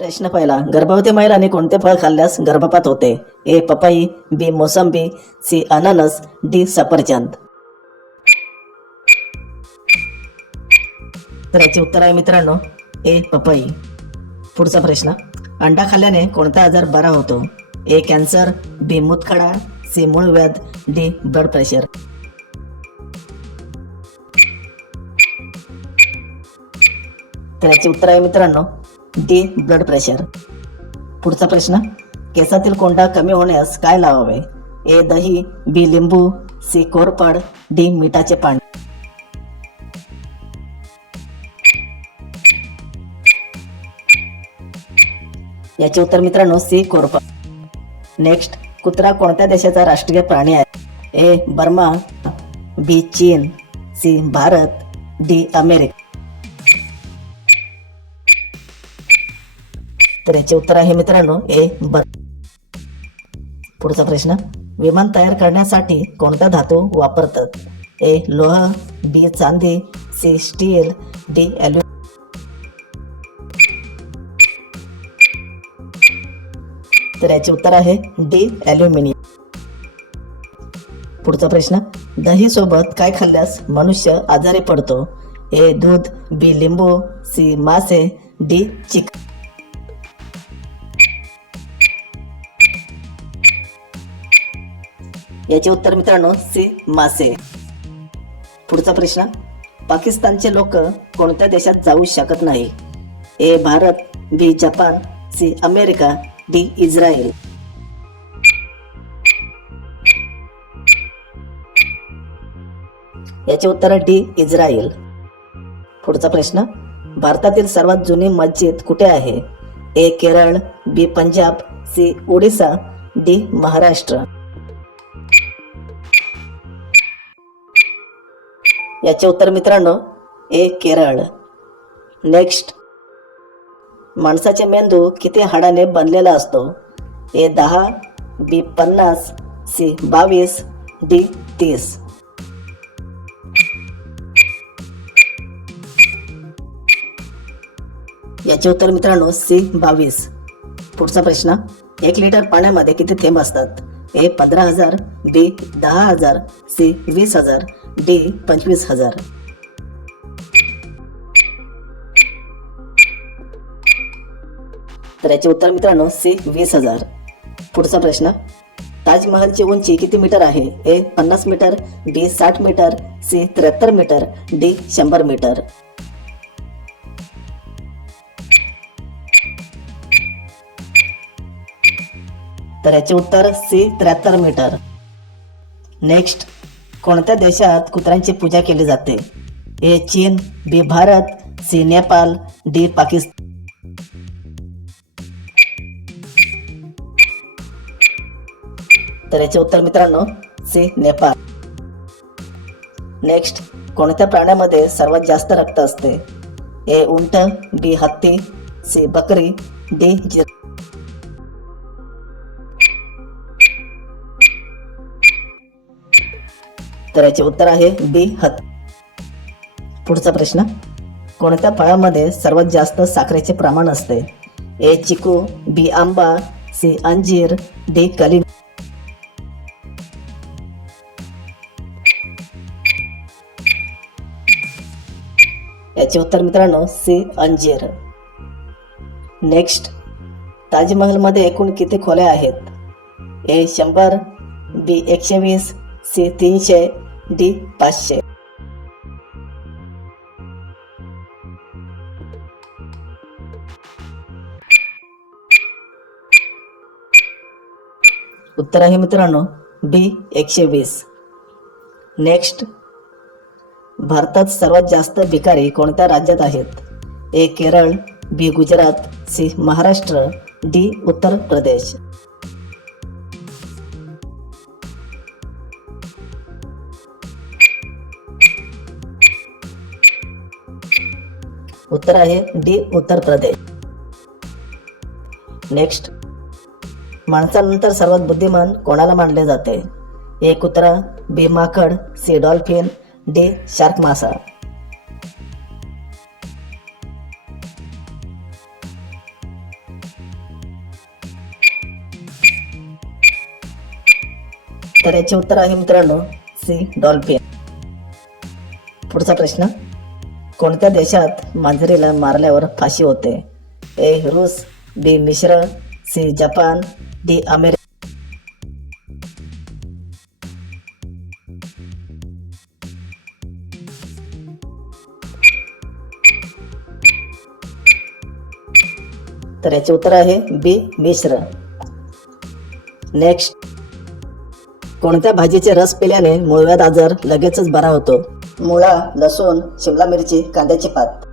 प्रश्न पहिला, गर्भवती महिलांनी कोणते फळ खाल्ल्यास गर्भपात होते? ए पपई, बी मोसंबी, सी अननस, डी सफरचंद. तर याचे उत्तर आहे मित्रांनो ए पपई. पुढचा प्रश्न, अंडा खाल्ल्याने कोणता आजार बरा होतो? ए कॅन्सर, बी मूतखडा, सी मूळव्याध, डी ब्लड प्रेशर. तर याचे उत्तर आहे मित्रांनो डी ब्लड प्रेशर. पुढचा प्रश्न, केसातील कोंडा कमी होण्यास काय लावावे? ए दही, बी लिंबू, सी कोरफड, डी मिठाचे पाणी. याचे उत्तर मित्रांनो सी कोरफड. नेक्स्ट, कुत्रा कोणत्या देशाचा राष्ट्रीय प्राणी आहे? ए बर्मा, बी चीन, सी भारत, डी अमेरिका. तर याचे उत्तर आहे मित्रांनो ए पुढचा प्रश्न, विमान तयार करण्यासाठी कोणता धातू वापरतात? ए लोह, बी चांदी, सी स्टील, डी ॲल्युमिनियम. तर याचे उत्तर आहे डी ॲल्युमिनियम. पुढचा प्रश्न, दही सोबत काय खाल्ल्यास मनुष्य आजारी पडतो? ए दूध, बी लिंबू, सी मासे, डी चिकन. याचे उत्तर मित्रांनो सी मासे. पुढचा प्रश्न, पाकिस्तानचे लोक कोणत्या देशात जाऊ शकत नाही? A Bharat, B Japan, C America, D Israel. याचे उत्तर डी इस्रायल. पुढचा प्रश्न, भारतातील सर्वात जुनी मस्जिद कुठे आहे? ए केरळ, बी पंजाब, सी ओडिसा, डी महाराष्ट्र. याचे उत्तर मित्रांनो ए केरळ. नेक्स्ट, माणसाचे मेंदू किती हाडाने बनलेला असतो? ए 10, बी 50, सी 22, डी 30. याचे उत्तर मित्रांनो सी 22. पुढचा प्रश्न, 1 लिटर पाण्यामध्ये किती थेंब असतात? ए 15,000, बी 10,000, सी 20,000, डी 25,000. तर याचे उत्तर मित्रांनो सी 20,000. पुढचा प्रश्न, ताजमहलची उंची किती मीटर आहे? A 50 metre, B 60 metre, C 73 metre, D 100 metre. तर याचे उत्तर सी 73 मीटर. नेक्स्ट, कोणत्या देशात कुत्र्यांची पूजा केली जाते? ए चीन, बी भारत, सी नेपाळ, डी पाकिस्तान. तर याचे उत्तर मित्रांनो सी नेपाळ. नेक्स्ट, कोणत्या प्राण्यामध्ये सर्वात जास्त रक्त असते? ए उंट, बी हत्ती, सी बकरी, डी जिराफ. तर याचे उत्तर आहे बी हत्ती. पुढचा प्रश्न, कोणत्या फळामध्ये सर्वात जास्त साखरेचे प्रमाण असते? ए चिकू, बी आंबा, सी अंजीर, डी कलिंग. याचे उत्तर मित्रांनो सी अंजीर. नेक्स्ट, ताजमहलमध्ये एकूण किती खोल्या आहेत? ए 100, बी 120, सी 300, डी 500. उत्तर आहे मित्रांनो बी 120. नेक्स्ट, भारतात सर्वात जास्त भिकारी कोणत्या राज्यात आहेत? ए केरळ, बी गुजरात, सी महाराष्ट्र, डी उत्तर प्रदेश. उत्तर आहे डी उत्तर प्रदेश. नेक्स्ट, माणसानंतर सर्वात बुद्धिमान कोणाला मानले जाते? ए कुत्रा, बी माकड, सी डॉल्फिन, डी शार्क मासा. तर याचे उत्तर आहे मित्रांनो सी डॉल्फिन. पुढचा प्रश्न, कोणत्या देशात मांजरीला मारल्यावर फाशी होते? ए रूस, बी मिश्र, सी जपान, डी अमेरिका. तर याचे उत्तर आहे बी मिश्र. नेक्स्ट, कोणत्या भाजीचे रस पिल्याने मूळव्याध आजार लगेचच बरा होतो? मुळा, लसूण, शिमला मिरची, कांद्याची पात.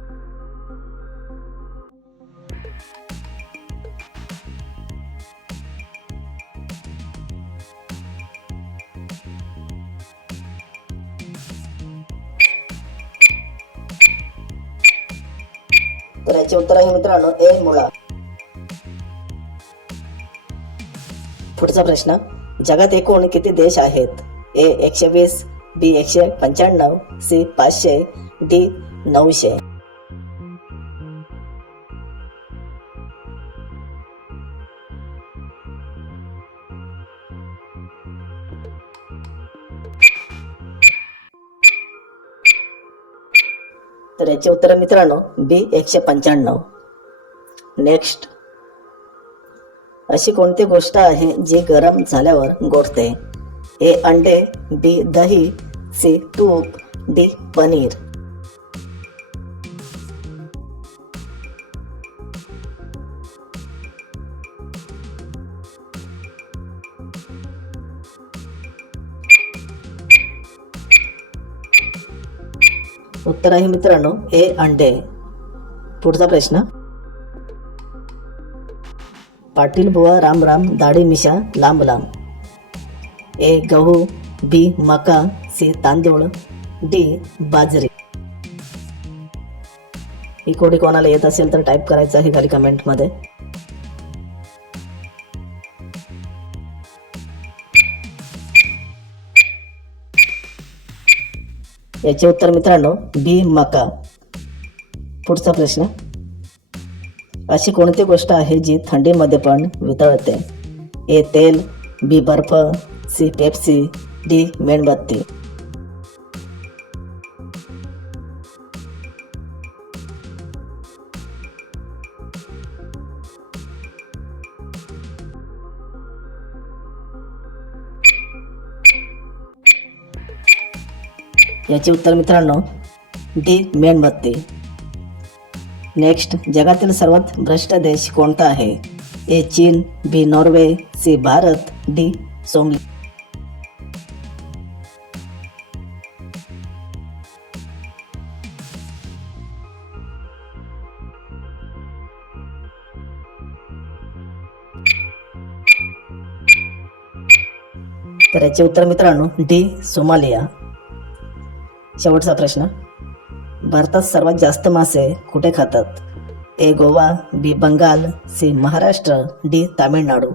तर याचे उत्तर आहे मित्रांनो ए मुळा. पुढचा प्रश्न, जगात एकूण किती देश आहेत? ए 120, बी 195, सी 500, डी 900. तर याचे उत्तर मित्रांनो बी 195. नेक्स्ट, अशी कोणती गोष्ट आहे जी गरम झाल्यावर गोठते? ए अंडे, बी दही, सी तूप, डी पनीर. उत्तर आहे मित्रांनो ए अंडे. पुढचा प्रश्न, पाटील बुवा राम राम, दाढी मिशा लांब लांब. ए गहू, बी मका, सी तांदूळ, डी बाजरी. ही कोडी कोणाला येत असेल तर टाईप करायचं आहे खाली कमेंटमध्ये. याचे उत्तर मित्रांनो बी मका. पुढचा प्रश्न, अशी कोणती गोष्ट आहे जी थंडीमध्ये पण वितळते? ए तेल, बी बर्फ, सी पेप्सी, डी मेणबत्ती. याचे उत्तर मित्रांनो डी मेणबत्ती. नेक्स्ट, जगातील सर्वात भ्रष्ट देश कोणता आहे? ए चीन, बी Norway, C Bharat, D Somli. तर याचे उत्तर मित्रांनो डी सोमालिया. शेवटचा प्रश्न, भारतात सर्वात जास्त मासे कुठे खातात? ए गोवा, बी बंगाल, सी महाराष्ट्र, डी तामिळनाडू.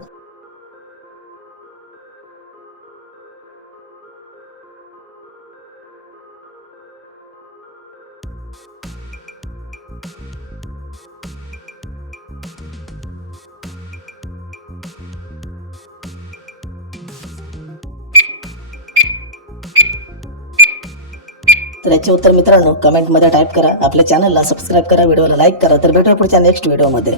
तर याचे उत्तर मित्रांनो कमेंटमध्ये टाईप करा. आपल्या चॅनलला सबस्क्राईब करा, व्हिडिओला लाईक करा. तर भेटूया पुढच्या नेक्स्ट व्हिडिओमध्ये.